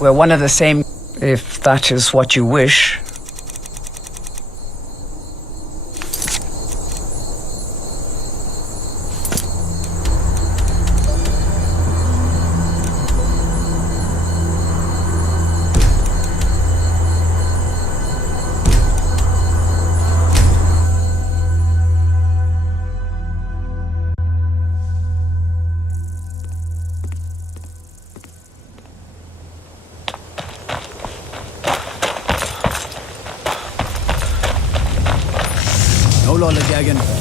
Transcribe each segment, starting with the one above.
We're one of the same, if that is what you wish. Lollygagging.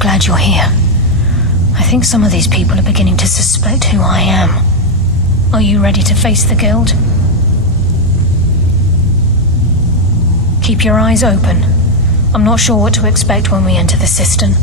Glad you're here. I think some of these people are beginning to suspect who I am. Are you ready to face the guild? Keep your eyes open. I'm not sure what to expect when we enter the cistern.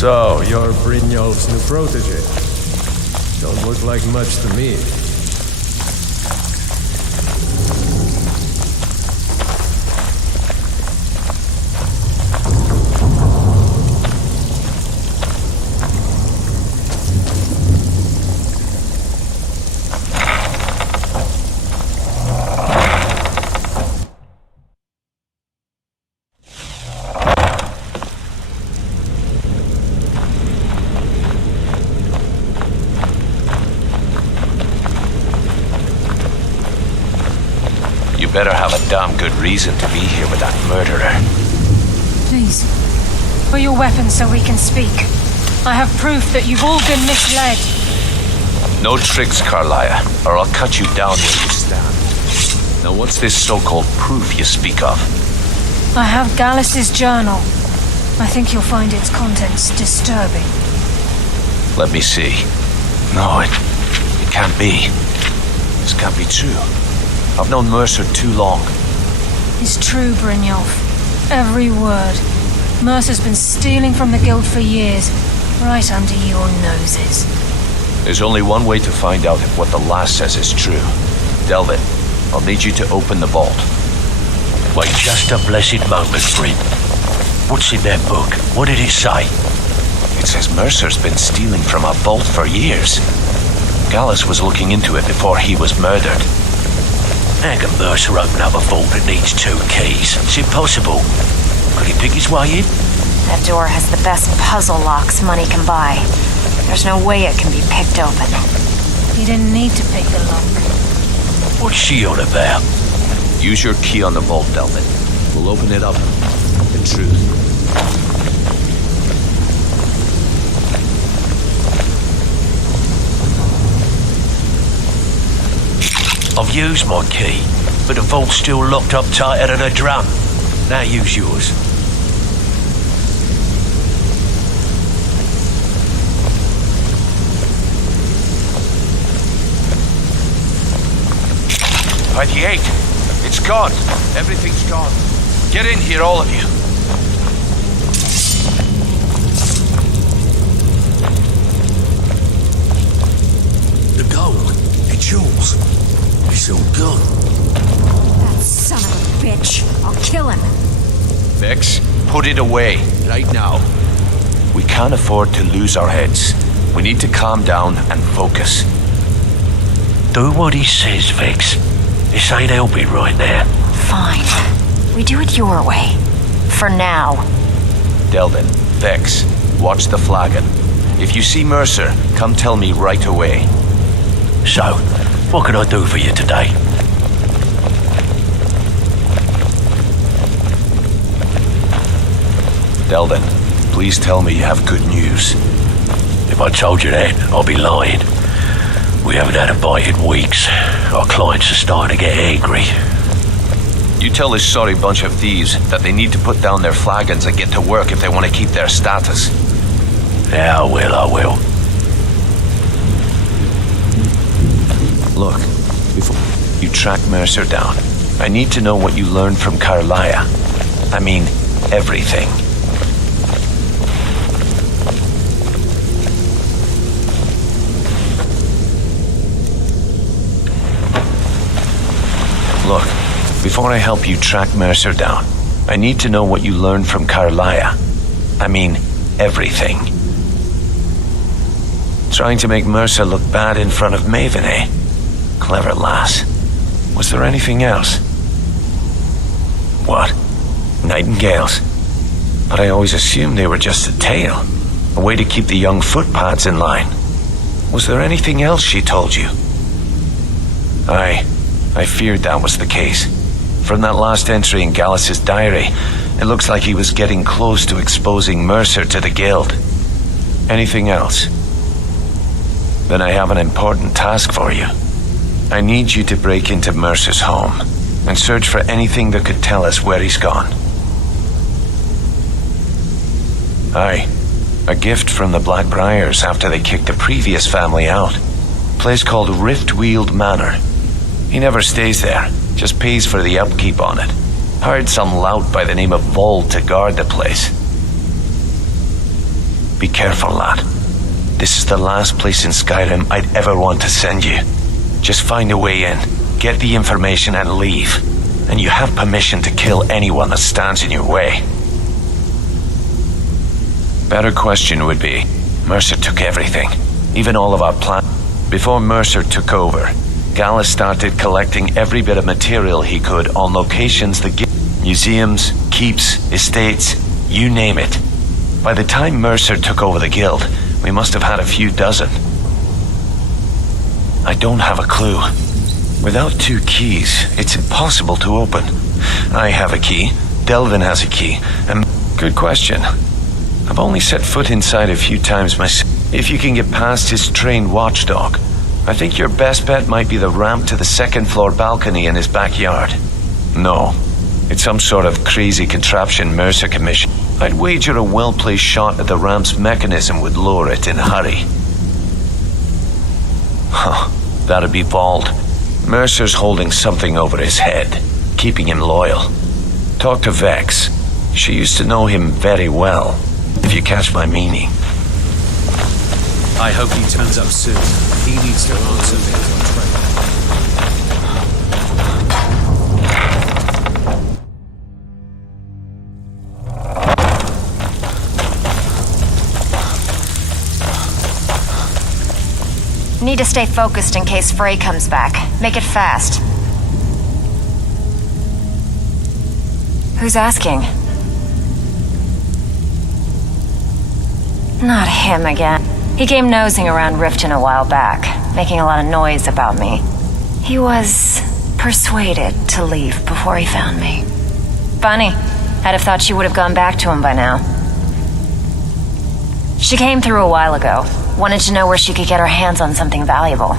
So, you're Brynjolf's new protege. Don't look like much to me. Better have a damn good reason to be here with that murderer. Please, put your weapons so we can speak. I have proof that you've all been misled. No tricks, Carlia, or I'll cut you down where you stand. Now what's this so-called proof you speak of? I have Gallus's journal. I think you'll find its contents disturbing. Let me see. No, it can't be. This can't be true. I've known Mercer too long. It's true, Brynjolf. Every word. Mercer's been stealing from the guild for years, right under your noses. There's only one way to find out if what the lass says is true. Delvin, I'll need you to open the vault. Wait just a blessed moment, Bryn. What's in that book? What did it say? It says Mercer's been stealing from a vault for years. Gallus was looking into it before he was murdered. How can Mercer open up a vault that needs 2 keys? It's impossible. Could he pick his way in? That door has the best puzzle locks money can buy. There's no way it can be picked open. He didn't need to pick the lock. What's she on about? Use your key on the vault, Delvin. We'll open it up. The truth. I've used my key, but the vault's still locked up tighter than a drum. Now use yours. By the 8. It's gone. Everything's gone. Get in here, all of you. The gold, the jewels, it's all gone. That son of a bitch. I'll kill him. Vex, put it away, right now. We can't afford to lose our heads. We need to calm down and focus. Do what he says, Vex. This ain't helping right now. Fine. We do it your way. For now. Delvin, Vex, watch the flagon. If you see Mercer, come tell me right away. So, what can I do for you today? Delvin, please tell me you have good news. If I told you that, I'll be lying. We haven't had a bite in weeks. Our clients are starting to get angry. You tell this sorry bunch of thieves that they need to put down their flagons and get to work if they want to keep their status. Yeah, I will. Look, before you track Mercer down, I need to know what you learned from Carlia. I mean, everything. Look, before I help you track Mercer down, I need to know what you learned from Carlia. I mean, everything. Trying to make Mercer look bad in front of Maven, eh? Clever lass. Was there anything else? What? Nightingales? But I always assumed they were just a tale. A way to keep the young footpads in line. Was there anything else she told you? I feared that was the case. From that last entry in Gallus's diary, it looks like he was getting close to exposing Mercer to the guild. Anything else? Then I have an important task for you. I need you to break into Mercer's home and search for anything that could tell us where he's gone. Aye, a gift from the Blackbriars after they kicked the previous family out. A place called Riftweald Manor. He never stays there, just pays for the upkeep on it. Hired some lout by the name of Vold to guard the place. Be careful, lad. This is the last place in Skyrim I'd ever want to send you. Just find a way in, get the information and leave. And you have permission to kill anyone that stands in your way. Better question would be, Mercer took everything, even all of our plans. Before Mercer took over, Gallus started collecting every bit of material he could on locations that give museums, keeps, estates, you name it. By the time Mercer took over the guild, we must have had a few dozen. I don't have a clue. Without 2 keys, it's impossible to open. I have a key, Delvin has a key, and good question. I've only set foot inside a few times myself. If you can get past his trained watchdog, I think your best bet might be the ramp to the 2nd floor balcony in his backyard. No, it's some sort of crazy contraption Mercer commissioned. I'd wager a well-placed shot at the ramp's mechanism would lower it in a hurry. Huh, that'd be Vold. Mercer's holding something over his head, keeping him loyal. Talk to Vex. She used to know him very well, if you catch my meaning. I hope he turns up soon. He needs to answer things on track. Need to stay focused in case Frey comes back. Make it fast. Who's asking? Not him again. He came nosing around Riften a while back, making a lot of noise about me. He was persuaded to leave before he found me. Funny. I'd have thought she would have gone back to him by now. She came through a while ago. Wanted to know where she could get her hands on something valuable.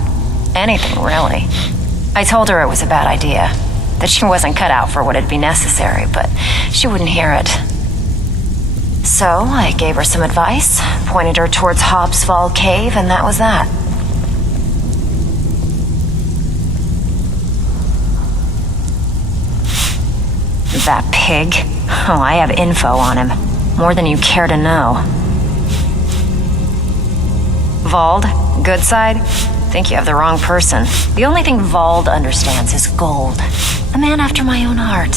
Anything, really. I told her it was a bad idea. That she wasn't cut out for what'd be necessary, but she wouldn't hear it. So I gave her some advice, pointed her towards Hobsfall Cave, and that was that. That pig? Oh, I have info on him. More than you care to know. Vold? Good side? Think you have the wrong person. The only thing Vold understands is gold. A man after my own heart.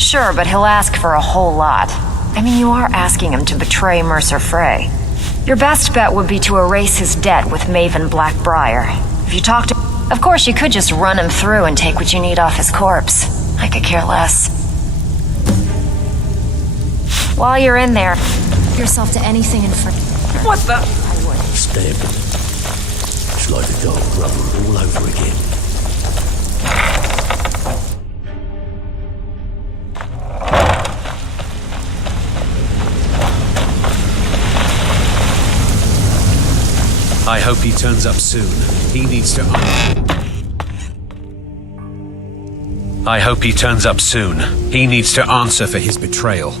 Sure, but he'll ask for a whole lot. I mean, you are asking him to betray Mercer Frey. Your best bet would be to erase his debt with Maven Blackbriar. If you talk to... Of course, you could just run him through and take what you need off his corpse. I could care less. While you're in there, yourself to anything in front... What the? Stab him. It's like the dog rubber all over again. I hope he turns up soon. He needs to... I hope he turns up soon. He needs to answer for his betrayal.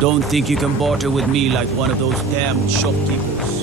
Don't think you can barter with me like one of those damn shopkeepers.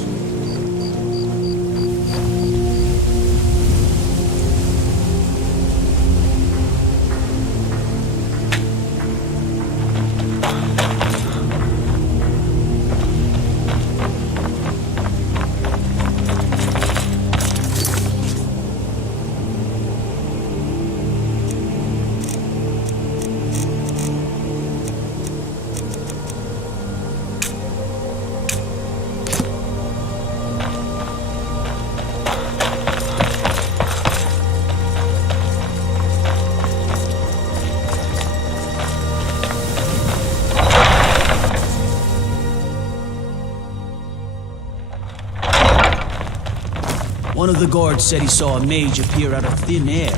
One of the guards said he saw a mage appear out of thin air.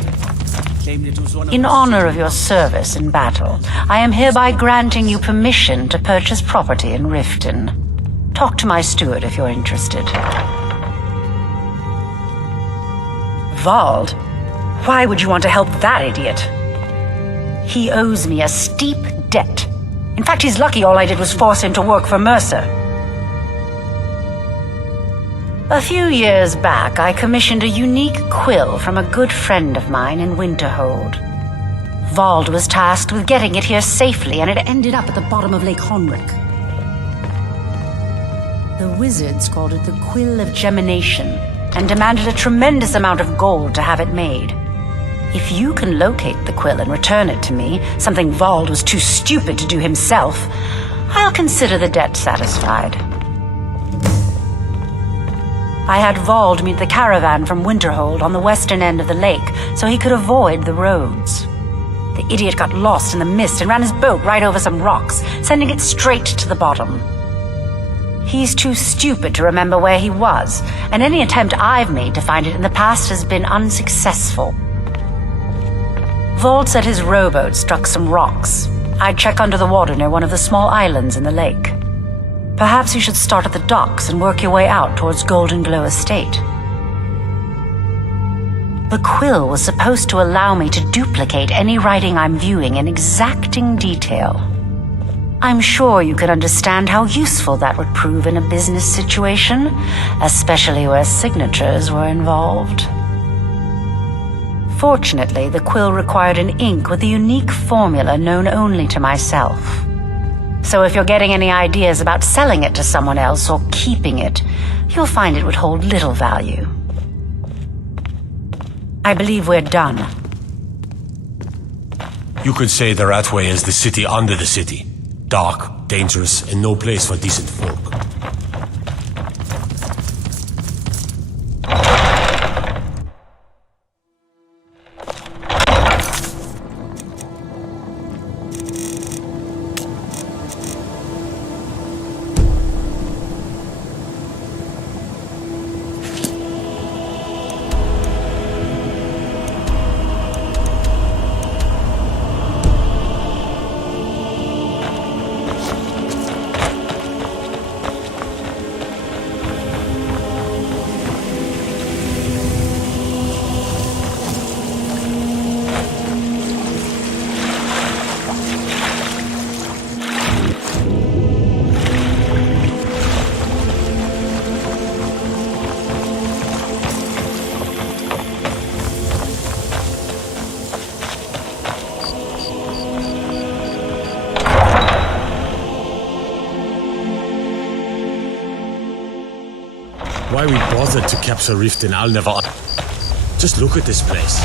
Claimed it was one of In honor of your service in battle, I am hereby granting you permission to purchase property in Riften. Talk to my steward if you're interested. Vald? Why would you want to help that idiot? He owes me a steep debt. In fact, he's lucky all I did was force him to work for Mercer. A few years back, I commissioned a unique quill from a good friend of mine in Winterhold. Vald was tasked with getting it here safely, and it ended up at the bottom of Lake Honrick. The wizards called it the Quill of Gemination, and demanded a tremendous amount of gold to have it made. If you can locate the quill and return it to me, something Vald was too stupid to do himself, I'll consider the debt satisfied. I had Vald meet the caravan from Winterhold on the western end of the lake, so he could avoid the roads. The idiot got lost in the mist and ran his boat right over some rocks, sending it straight to the bottom. He's too stupid to remember where he was, and any attempt I've made to find it in the past has been unsuccessful. Vald said his rowboat struck some rocks. I'd check under the water near one of the small islands in the lake. Perhaps you should start at the docks and work your way out towards Golden Glow Estate. The quill was supposed to allow me to duplicate any writing I'm viewing in exacting detail. I'm sure you can understand how useful that would prove in a business situation, especially where signatures were involved. Fortunately, the quill required an ink with a unique formula known only to myself. So if you're getting any ideas about selling it to someone else or keeping it, you'll find it would hold little value. I believe we're done. You could say the Ratway is the city under the city. Dark, dangerous, and no place for decent folk. Why we bothered to capture Riften, I'll never... Just look at this place.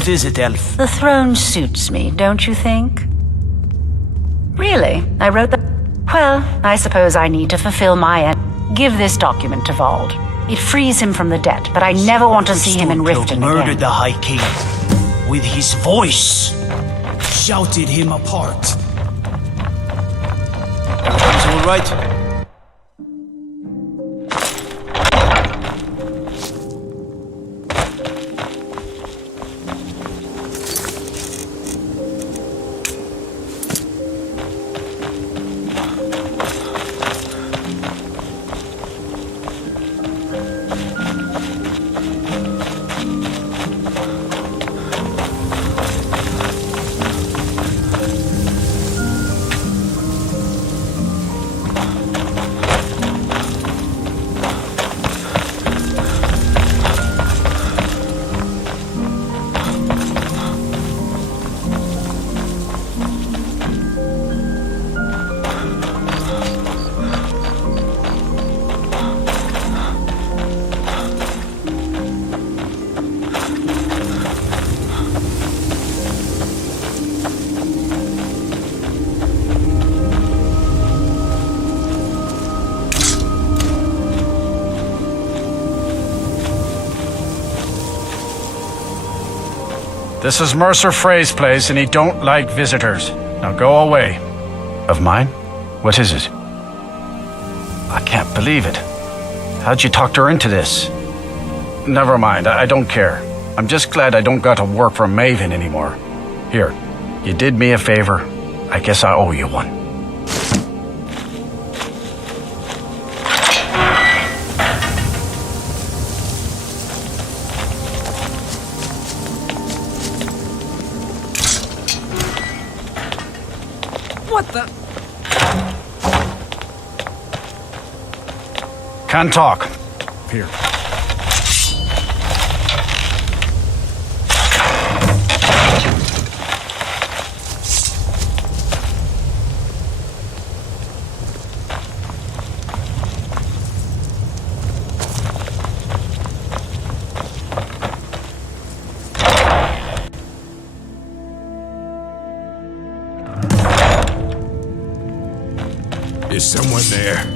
What is it, Elf? The throne suits me, don't you think? Really? I wrote that. Well, I suppose I need to fulfill my end. Give this document to Vald. It frees him from the debt, but I never want to see him in Riften murdered again. the High King with his voice. Shouted him apart. Everything's all right? This is Mercer Frey's place, and he don't like visitors. Now go away. Of mine? What is it? I can't believe it. How'd you talk her into this? Never mind, I don't care. I'm just glad I don't got to work for Maven anymore. Here, you did me a favor. I guess I owe you one. What the? Can't talk. Here. Is someone there?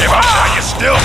Give up while you still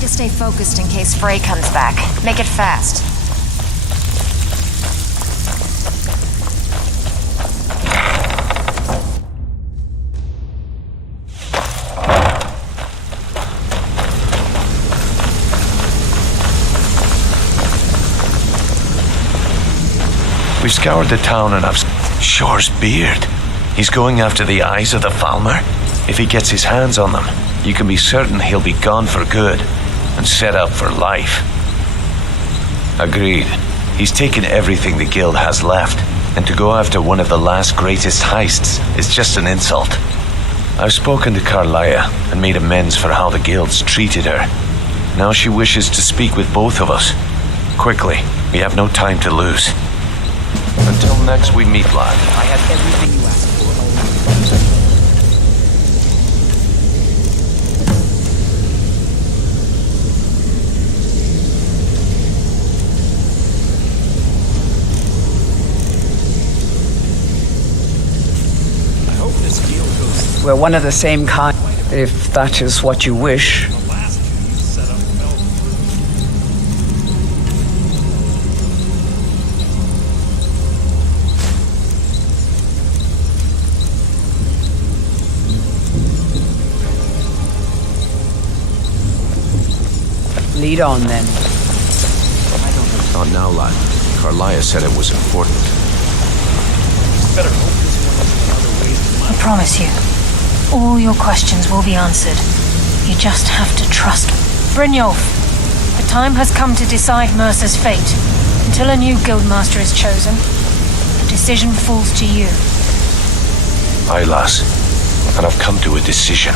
need to stay focused in case Frey comes back. Make it fast. We've scoured the town and I've... Shore's beard. He's going after the eyes of the Falmer. If he gets his hands on them, you can be certain he'll be gone for good and set out for life. Agreed. He's taken everything the guild has left, and to go after one of the last greatest heists is just an insult. I've spoken to Carlia and made amends for how the guild's treated her. Now she wishes to speak with both of us. Quickly, we have no time to lose. Until next we meet, lad. I have everything you asked for. I hope this deal goes. We're one of the same kind, if that is what you wish. Lead on, then. Not now, lad. Carlia said it was important. I promise you, all your questions will be answered. You just have to trust me. Brynjolf, the time has come to decide Mercer's fate. Until a new guildmaster is chosen, the decision falls to you. Aye, lass. And I've come to a decision.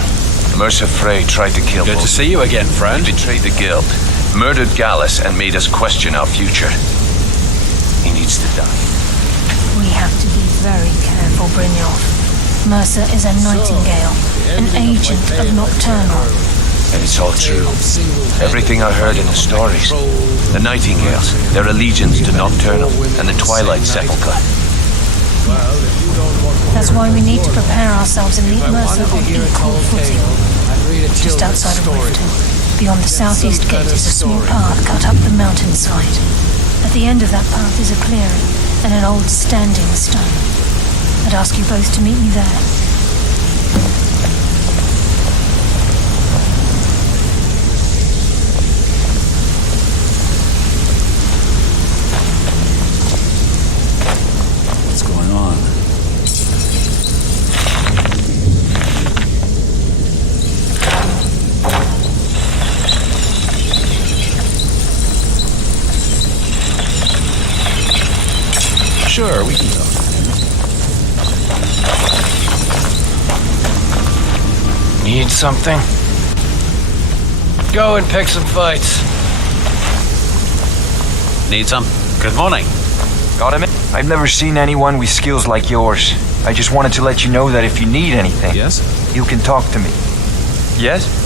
Mercer Frey tried to kill Good to both. see you again, friend. He betrayed the guild, murdered Gallus, and made us question our future. He needs to die. We have to be very careful, Brynjolf. Mercer is a nightingale, an agent of Nocturnal. And it's all true. Everything I heard in the stories. The Nightingales, their allegiance to Nocturnal, and the Twilight Sepulchre. That's why we need to prepare ourselves and meet Mercer on equal footing. Just outside of Riften, beyond the southeast gate is a small path cut up the mountainside. At the end of that path is a clearing and an old standing stone. I'd ask you both to meet me there. What's going on? Sure, we can talk. Need something? Go and pick some fights. Need some? Good morning. Got him? I've never seen anyone with skills like yours. I just wanted to let you know that if you need anything, Yes? you can talk to me. Yes?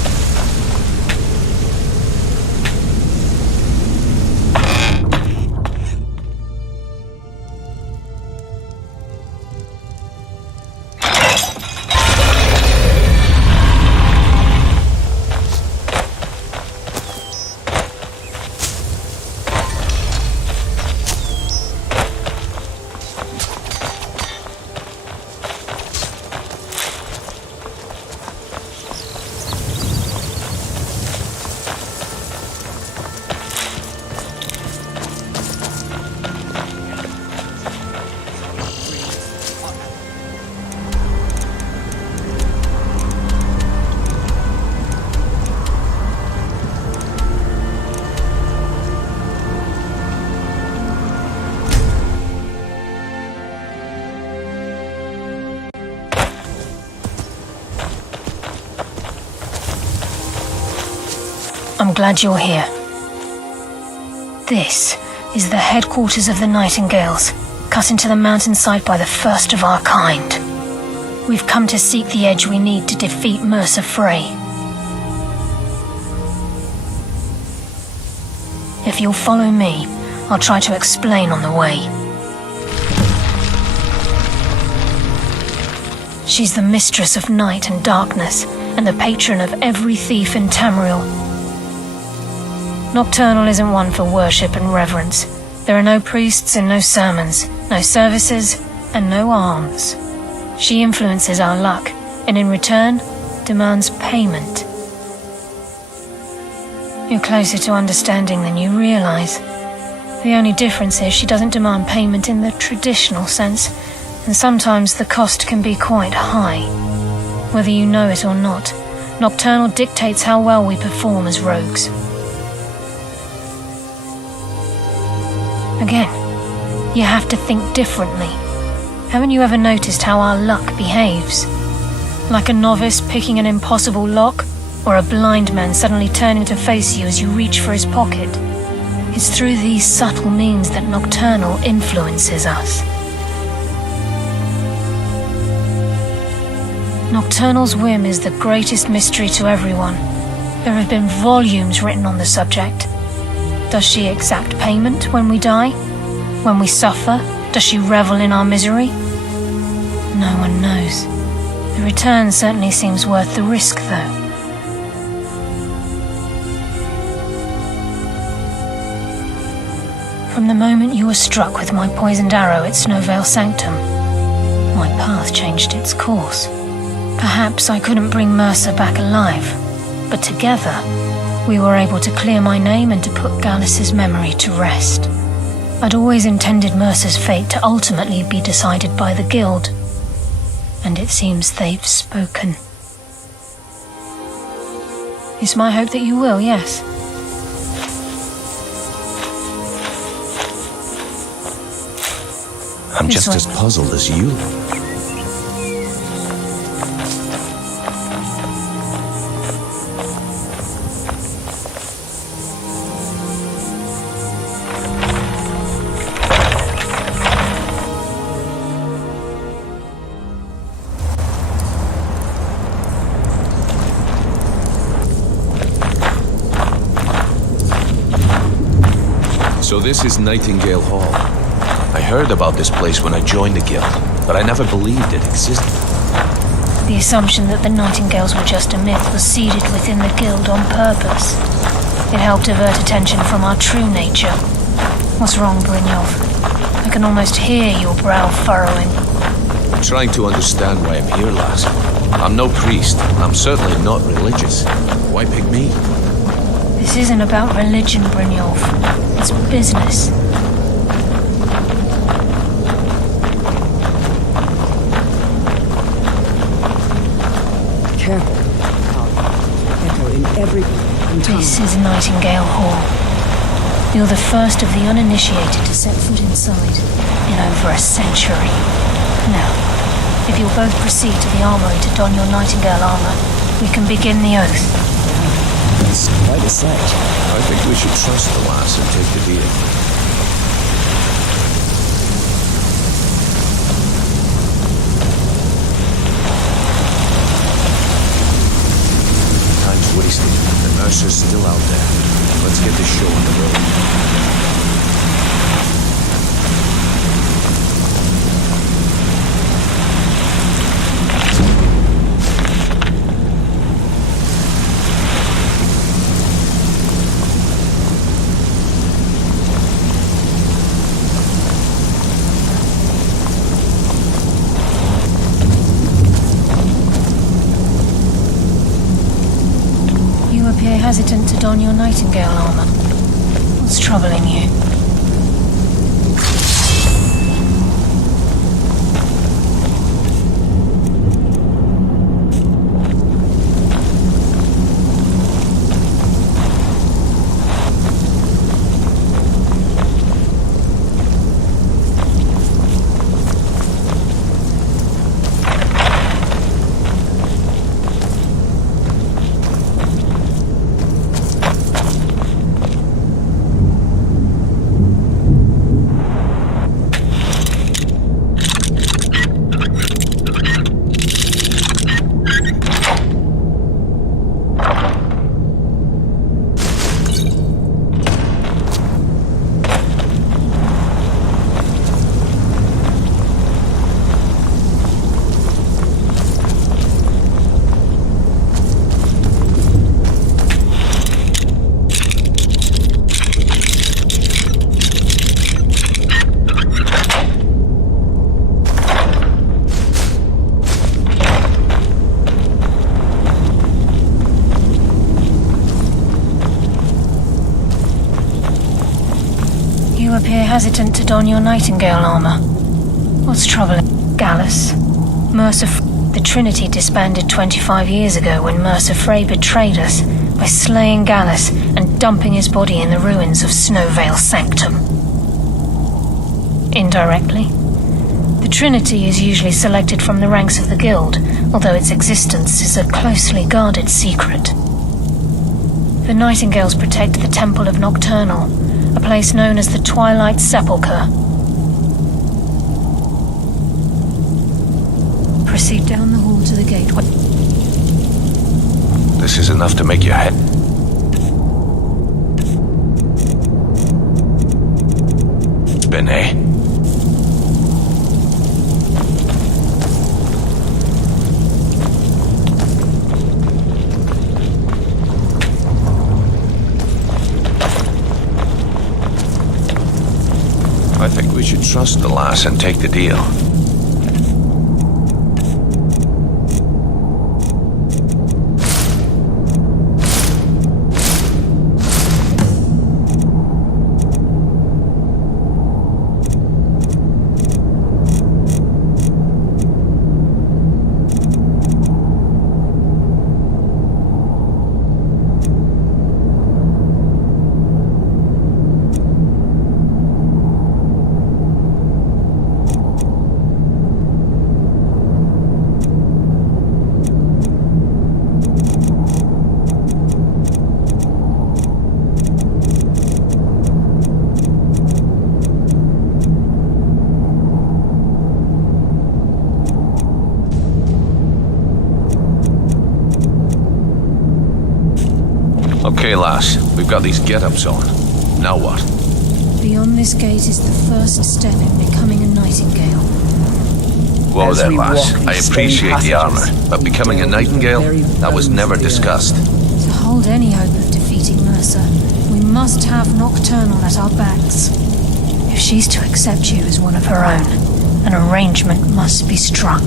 I'm glad you're here. This is the headquarters of the Nightingales, cut into the mountainside by the first of our kind. We've come to seek the edge we need to defeat Mercer Frey. If you'll follow me, I'll try to explain on the way. She's the mistress of night and darkness, and the patron of every thief in Tamriel. Nocturnal isn't one for worship and reverence. There are no priests and no sermons, no services and no alms. She influences our luck, and in return, demands payment. You're closer to understanding than you realize. The only difference is she doesn't demand payment in the traditional sense, and sometimes the cost can be quite high. Whether you know it or not, Nocturnal dictates how well we perform as rogues. Again, you have to think differently. Haven't you ever noticed how our luck behaves? Like a novice picking an impossible lock, or a blind man suddenly turning to face you as you reach for his pocket. It's through these subtle means that Nocturnal influences us. Nocturnal's whim is the greatest mystery to everyone. There have been volumes written on the subject. Does she exact payment when we die? When we suffer, does she revel in our misery? No one knows. The return certainly seems worth the risk, though. From the moment you were struck with my poisoned arrow at Snowvale Sanctum, my path changed its course. Perhaps I couldn't bring Mercer back alive, but together we were able to clear my name and to put Gallus' memory to rest. I'd always intended Mercer's fate to ultimately be decided by the Guild, and it seems they've spoken. It's my hope that you will, yes. I'm just as puzzled as you. So this is Nightingale Hall. I heard about this place when I joined the guild, but I never believed it existed. The assumption that the Nightingales were just a myth was seeded within the Guild on purpose. It helped divert attention from our true nature. What's wrong, Brynjolf? I can almost hear your brow furrowing. I'm trying to understand why I'm here, lass. I'm no priest, and I'm certainly not religious. Why pick me? This isn't about religion, Brynjolf. It's business. Careful. Echo in every tongue. This is Nightingale Hall. You're the first of the uninitiated to set foot inside in over a century. Now, if you'll both proceed to the armory to don your Nightingale armor, we can begin the oath. It's quite a sight. I think we should trust the lass and take the deal. Time's wasted, and Mercer's still out there. Let's get this show on the road. You appear hesitant to don your Nightingale armor. What's troubling you? appear hesitant to don your Nightingale armor. What's troubling Gallus? Mercer... The Trinity disbanded 25 years ago when Mercer Frey betrayed us by slaying Gallus and dumping his body in the ruins of Snowvale Sanctum. Indirectly, the Trinity is usually selected from the ranks of the Guild, although its existence is a closely guarded secret. The Nightingales protect the Temple of Nocturnal, a place known as the Twilight Sepulchre. Proceed down the hall to the gateway. This is enough to make your head... spin, eh? I think we should trust the lass and take the deal. Okay, lass, we've got these get-ups on. Now what? Beyond this gate is the first step in becoming a Nightingale. Whoa As there, we lass. walk I these appreciate stone the armor, passages, but becoming a Nightingale? That was never discussed. To hold any hope of defeating Mercer, we must have Nocturnal at our backs. If she's to accept you as one of her own, an arrangement must be struck.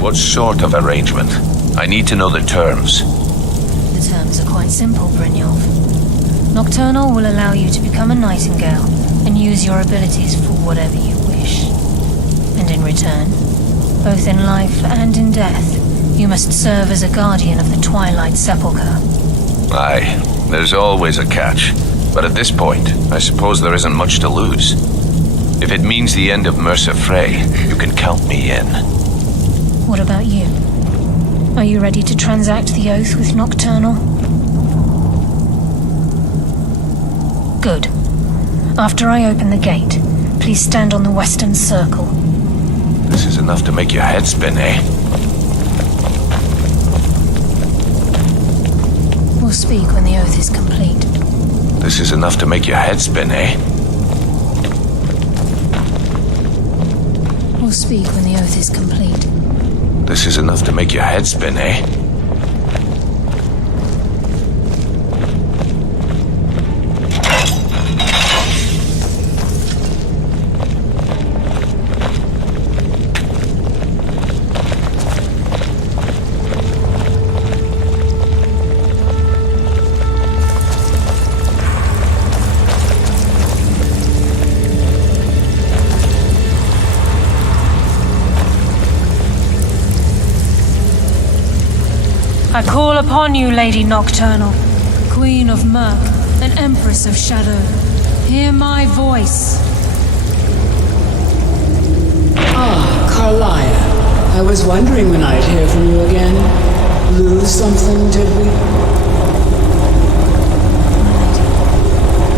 What sort of arrangement? I need to know the terms. The terms are quite simple, Brynjolf. Nocturnal will allow you to become a Nightingale and use your abilities for whatever you wish. And in return, both in life and in death, you must serve as a guardian of the Twilight Sepulchre. Aye, there's always a catch. But at this point, I suppose there isn't much to lose. If it means the end of Mercer Frey, you can count me in. What about you? Are you ready to transact the oath with Nocturnal? Good. After I open the gate, please stand on the western circle. This is enough to make your head spin, eh? We'll speak when the oath is complete. This is enough to make your head spin, eh? We'll speak when the oath is complete. This is enough to make your head spin, eh? I call upon you, Lady Nocturnal, Queen of Murk and Empress of Shadow. Hear my voice. Ah, Carlia. I was wondering when I'd hear from you again. Lose something, did we?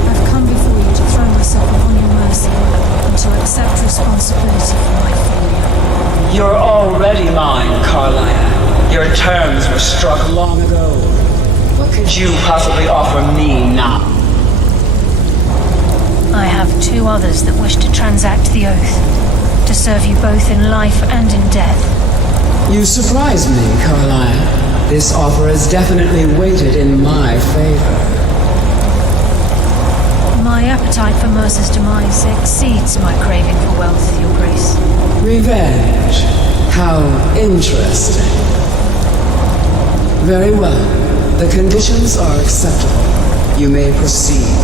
I've come before you to throw myself upon your mercy and to accept responsibility for my failure. You're already mine, Carlia. Your terms were struck long ago. What could you possibly offer me now? I have two others that wish to transact the oath, to serve you both in life and in death. You surprise me, Carlia. This offer is definitely weighted in my favor. My appetite for Mercer's demise exceeds my craving for wealth, Your Grace. Revenge. How interesting. Very well. The conditions are acceptable. You may proceed.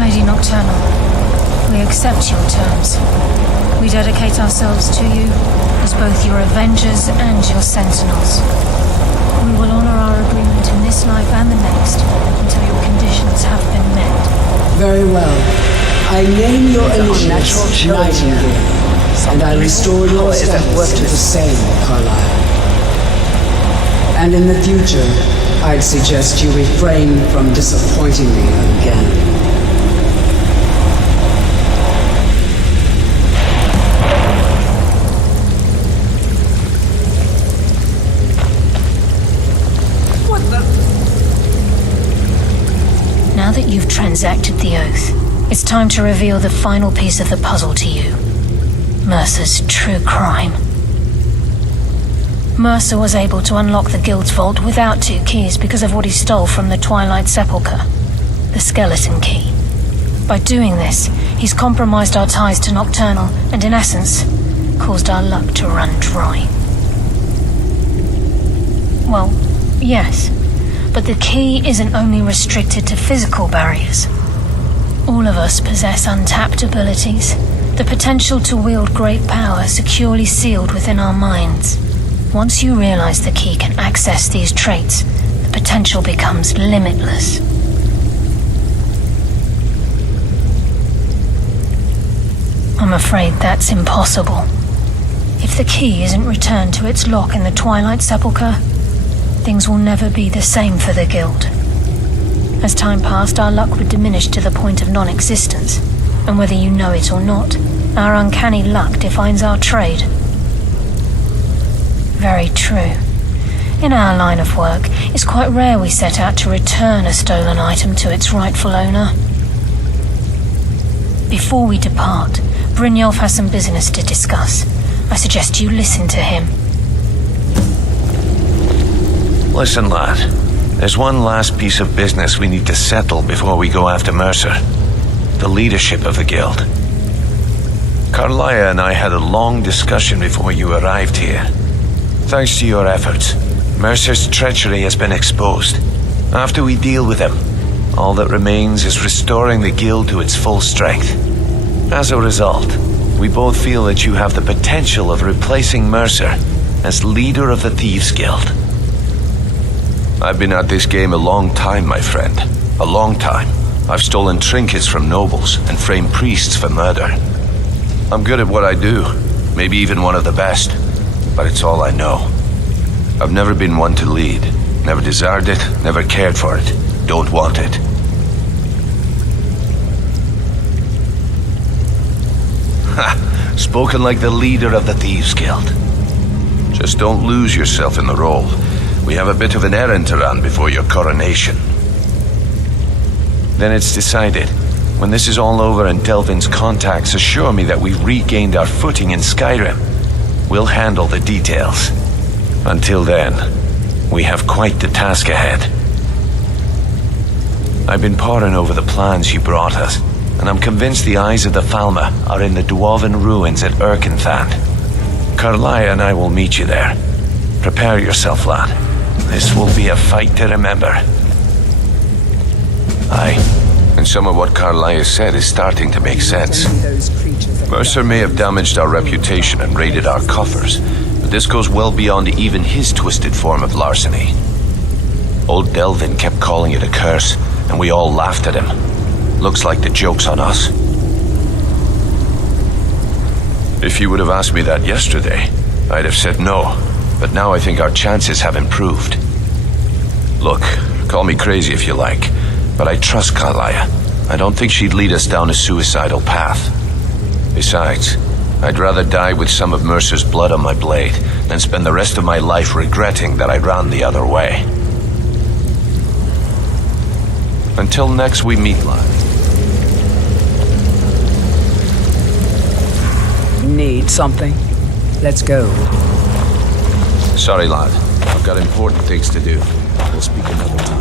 Lady Nocturnal, we accept your terms. We dedicate ourselves to you as both your avengers and your sentinels. We will honor our agreement in this life and the next until your conditions have been met. Very well. I name your initials Nightingale, and I restore your status to the same, Carlyle. And in the future, I'd suggest you refrain from disappointing me again. Now that you've transacted the oath, it's time to reveal the final piece of the puzzle to you. Mercer's true crime. Mercer was able to unlock the Guild's vault without 2 keys because of what he stole from the Twilight Sepulchre, the skeleton key. By doing this, he's compromised our ties to Nocturnal and, in essence, caused our luck to run dry. Well, yes. But the key isn't only restricted to physical barriers. All of us possess untapped abilities, the potential to wield great power securely sealed within our minds. Once you realize the key can access these traits, the potential becomes limitless. I'm afraid that's impossible. If the key isn't returned to its lock in the Twilight Sepulchre, things will never be the same for the Guild. As time passed, our luck would diminish to the point of non-existence, and whether you know it or not, our uncanny luck defines our trade. Very true. In our line of work, it's quite rare we set out to return a stolen item to its rightful owner. Before we depart, Brynjolf has some business to discuss. I suggest you listen to him. Listen, lad. There's one last piece of business we need to settle before we go after Mercer. The leadership of the Guild. Carlaya and I had a long discussion before you arrived here. Thanks to your efforts, Mercer's treachery has been exposed. After we deal with him, all that remains is restoring the Guild to its full strength. As a result, we both feel that you have the potential of replacing Mercer as leader of the Thieves' Guild. I've been at this game a long time, my friend. A long time. I've stolen trinkets from nobles and framed priests for murder. I'm good at what I do, maybe even one of the best, but it's all I know. I've never been one to lead. Never desired it, never cared for it. Don't want it. Ha! Spoken like the leader of the Thieves' Guild. Just don't lose yourself in the role. We have a bit of an errand to run before your coronation. Then it's decided. When this is all over and Delvin's contacts assure me that we've regained our footing in Skyrim, we'll handle the details. Until then, we have quite the task ahead. I've been poring over the plans you brought us, and I'm convinced the eyes of the Falmer are in the Dwarven ruins at Erkenthand. Carlaya and I will meet you there. Prepare yourself, lad. This will be a fight to remember. Aye. And some of what Carlaya said is starting to make sense. Mercer may have damaged our reputation and raided our coffers, but this goes well beyond even his twisted form of larceny. Old Delvin kept calling it a curse, and we all laughed at him. Looks like the joke's on us. If you would have asked me that yesterday, I'd have said no. But now I think our chances have improved. Look, call me crazy if you like, but I trust Carlaya. I don't think she'd lead us down a suicidal path. Besides, I'd rather die with some of Mercer's blood on my blade than spend the rest of my life regretting that I ran the other way. Until next we meet, lad. Need something? Let's go. Sorry, lad. I've got important things to do. We'll speak another time.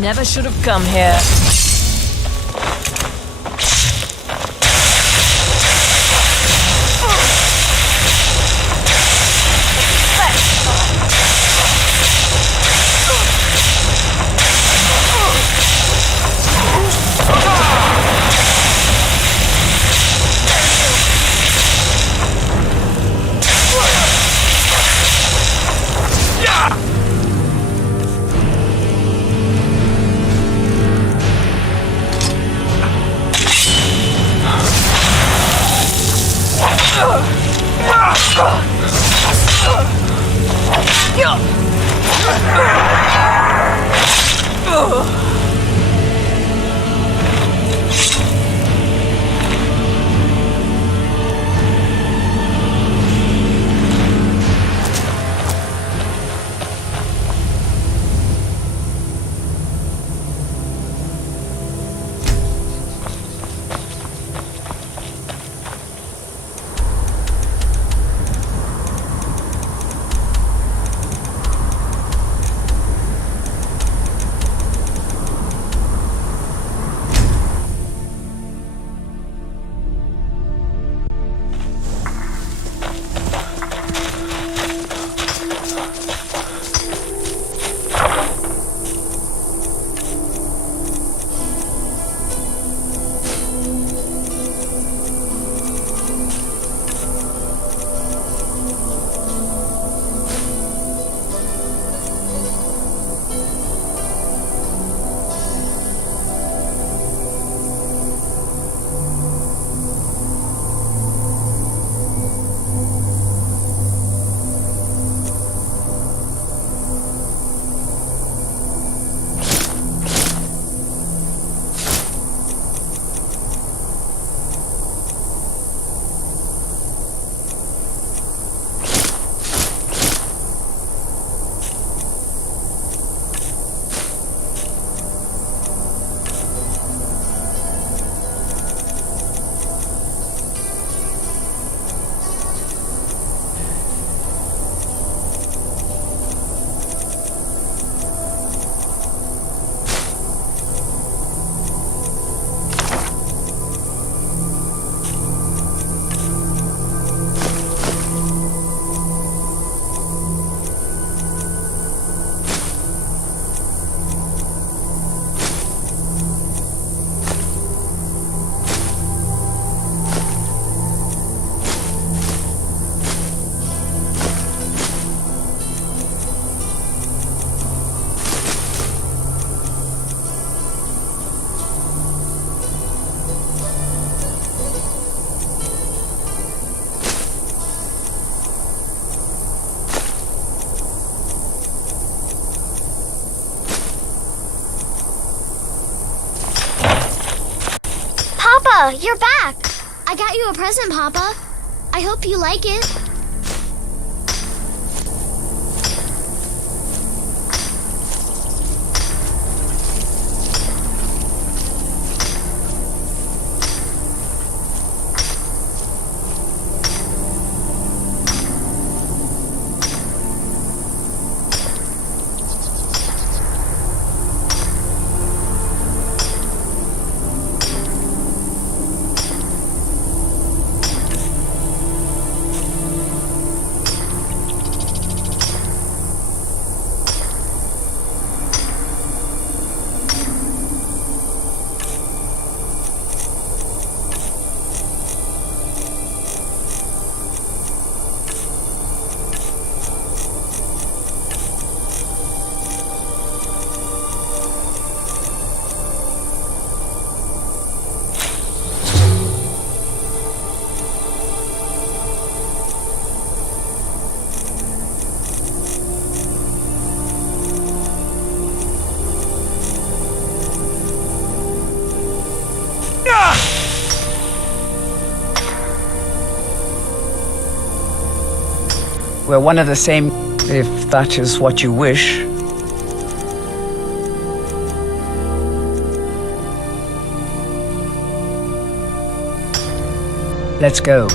never should have come here. Papa, you're back! I got you a present, Papa. I hope you like it. We're one of the same, if that is what you wish. Let's go.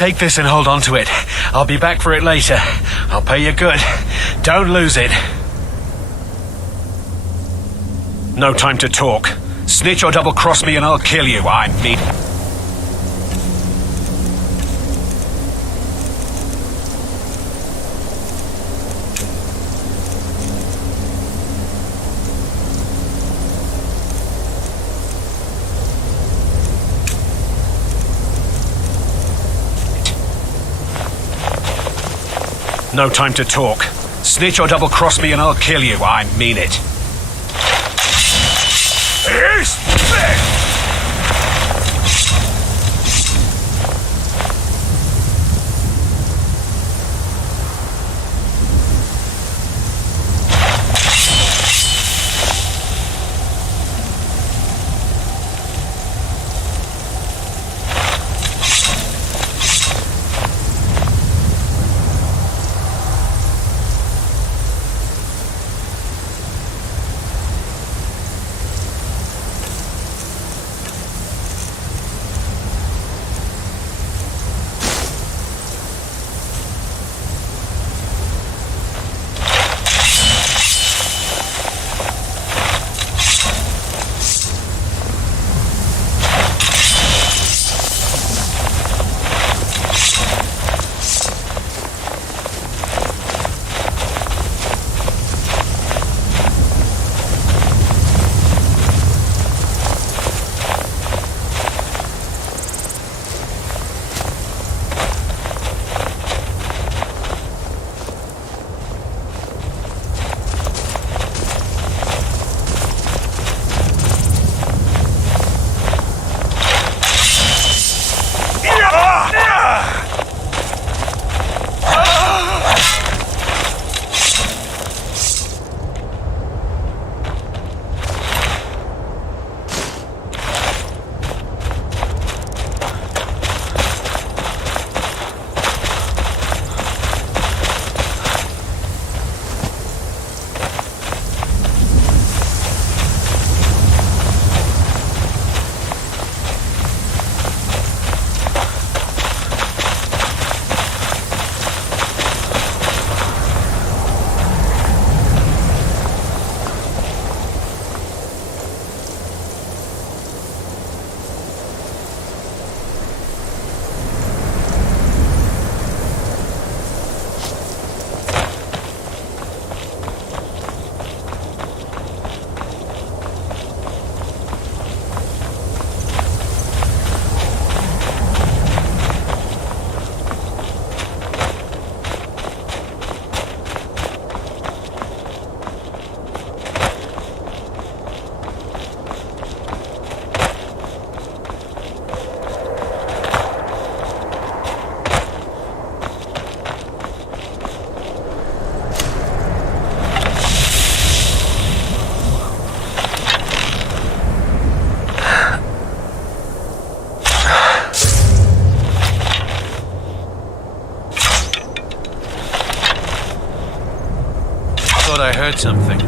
Take this and hold on to it. I'll be back for it later. I'll pay you good. Don't lose it. No time to talk. Snitch or double-cross me and I'll kill you. I mean... No time to talk. Snitch or double-cross me and I'll kill you. I mean it. Here's I heard something.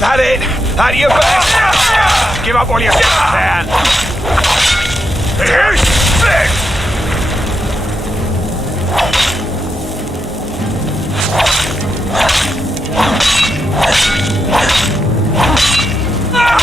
That it? That you best? Give up while you can. Here's six. Ah!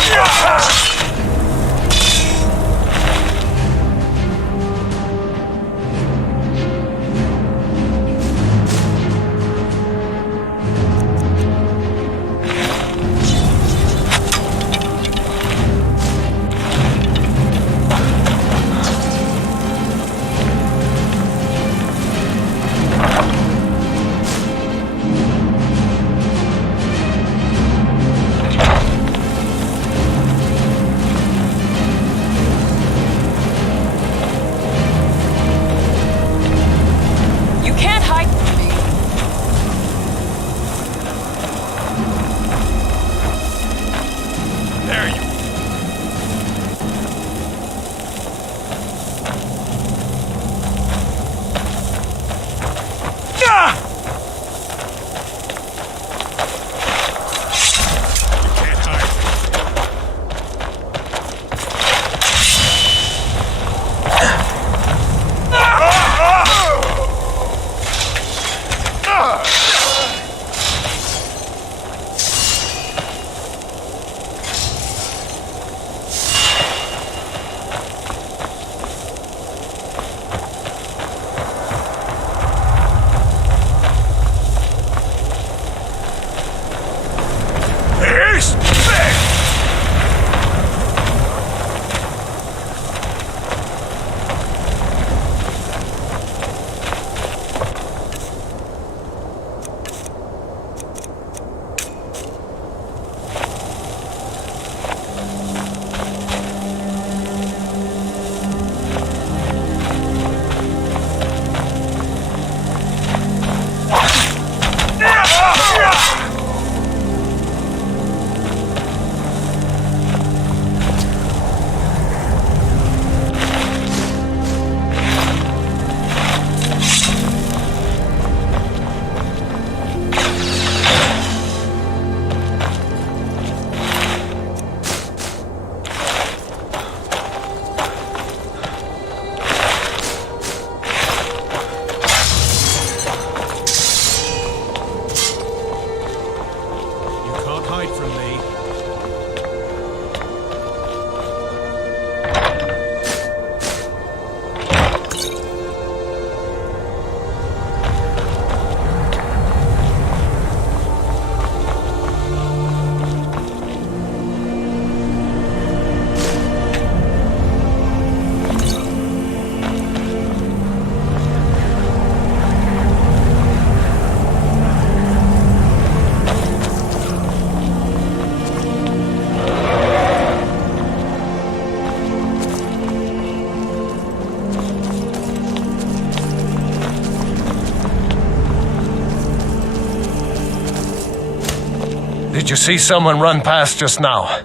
Did you see someone run past just now?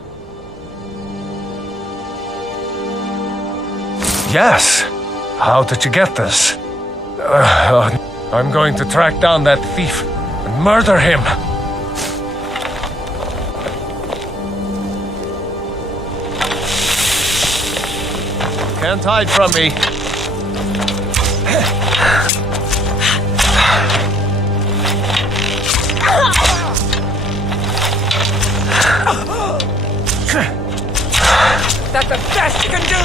Yes. How did you get this? I'm going to track down that thief and murder him. Can't hide from me. That's the best you can do!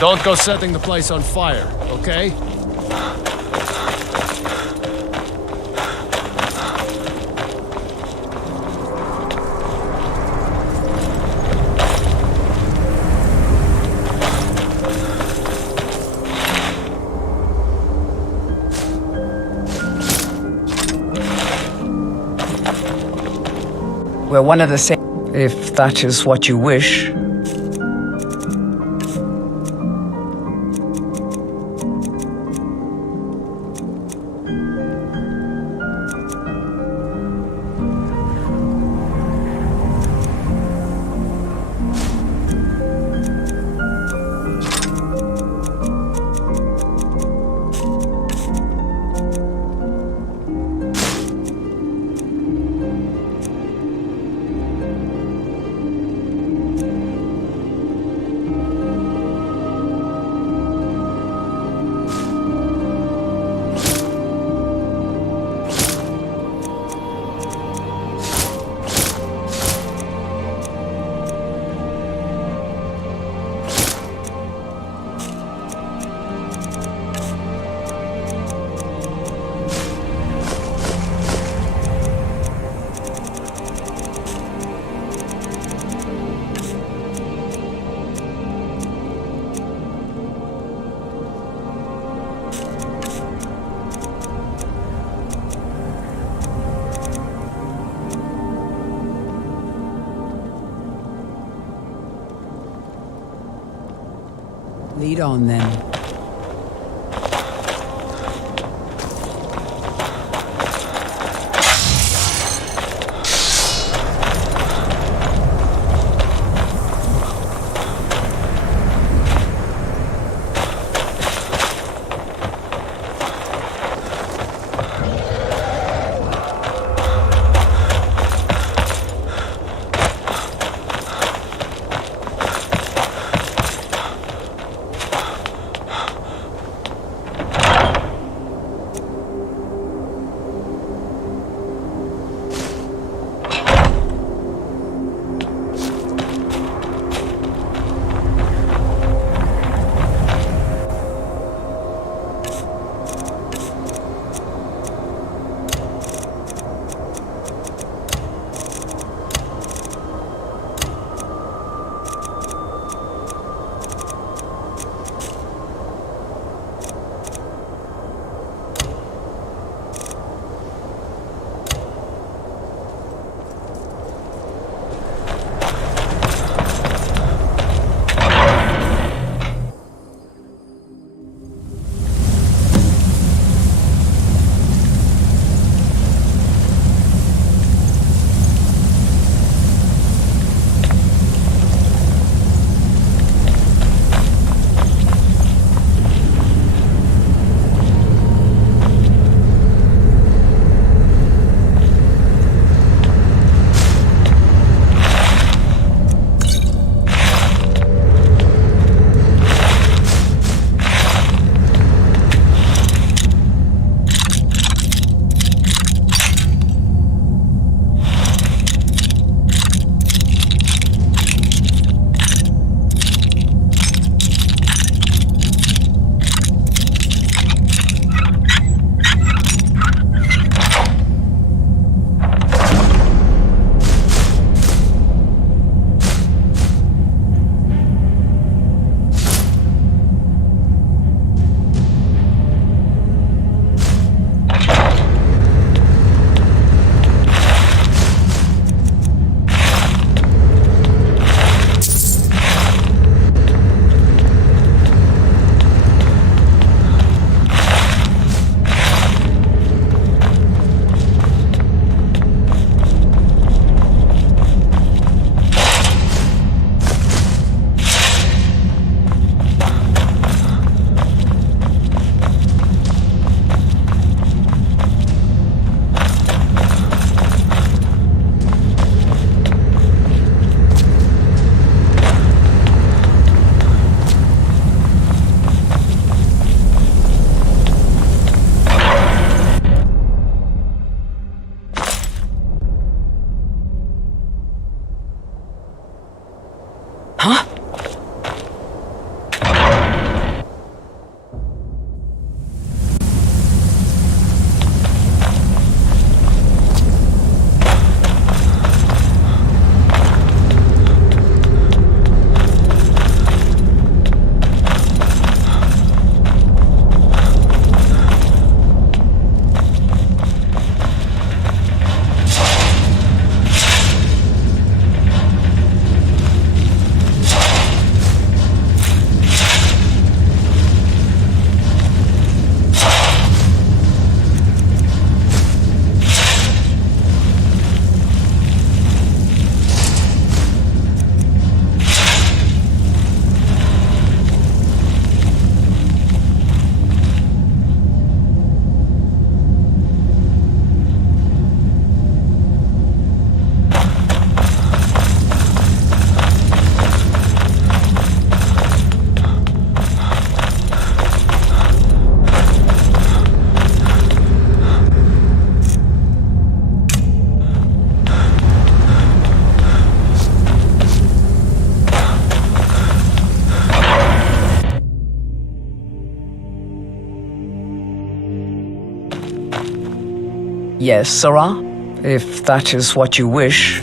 Don't go setting the place on fire, okay? We're one of the same, if that is what you wish. Lead on then. Yes, Sarah? If that is what you wish.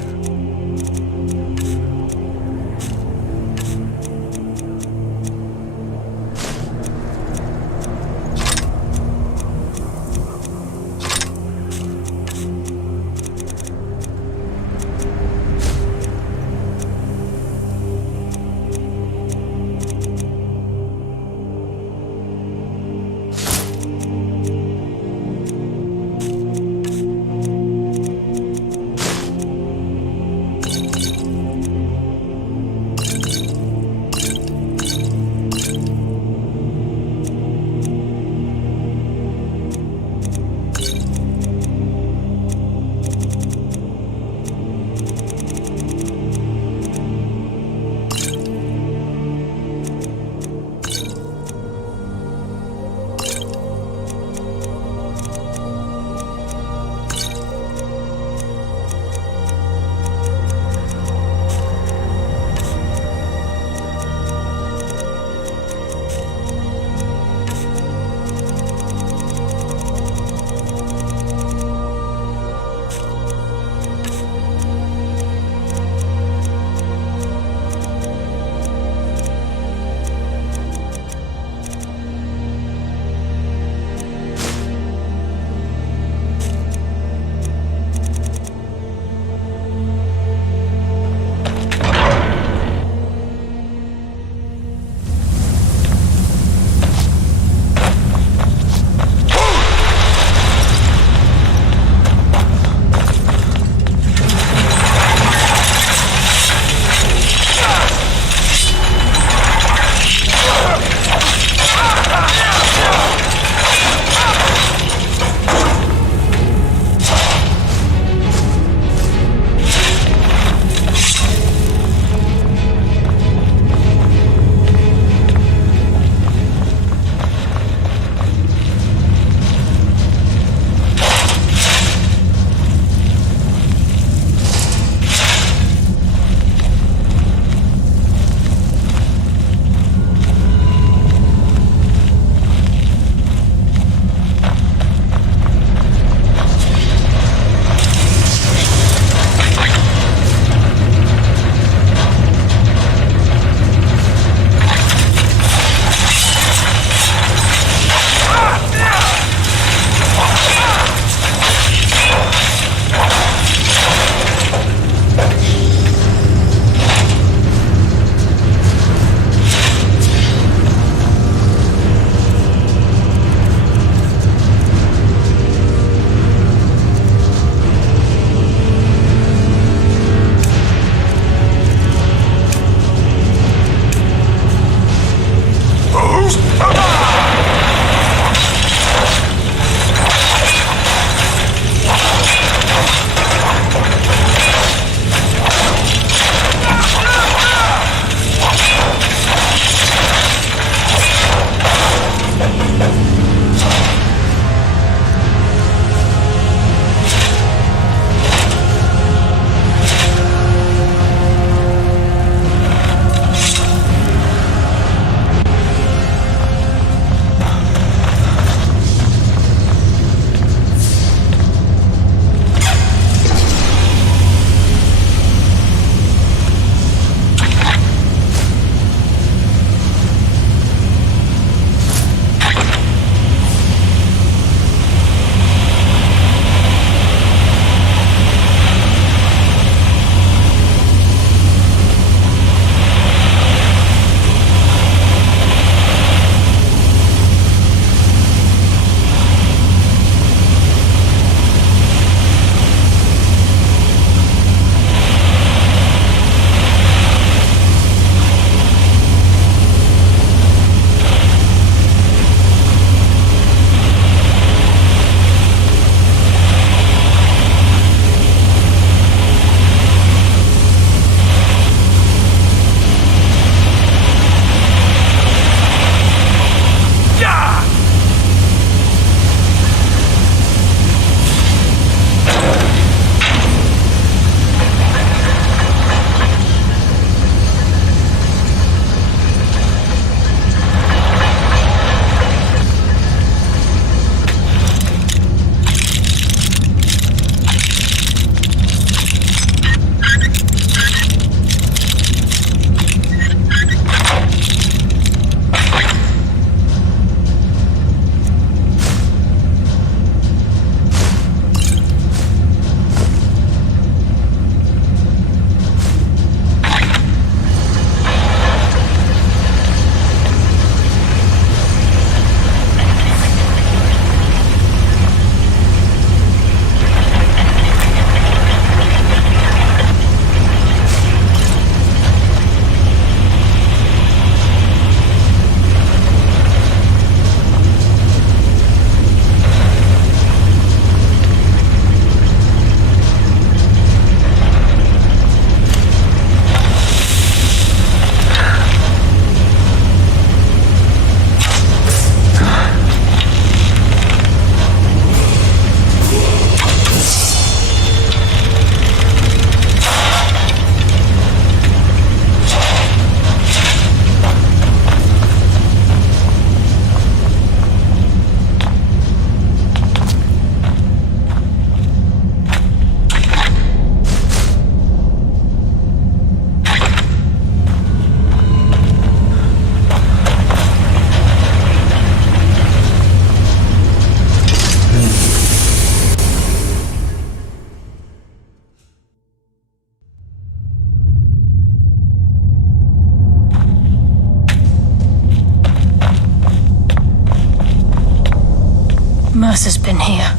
has been here.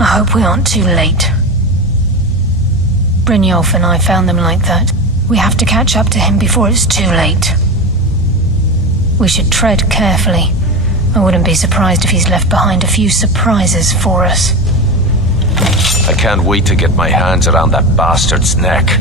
I hope we aren't too late. Brynjolf and I found them like that. We have to catch up to him before it's too late. We should tread carefully. I wouldn't be surprised if he's left behind a few surprises for us. I can't wait to get my hands around that bastard's neck.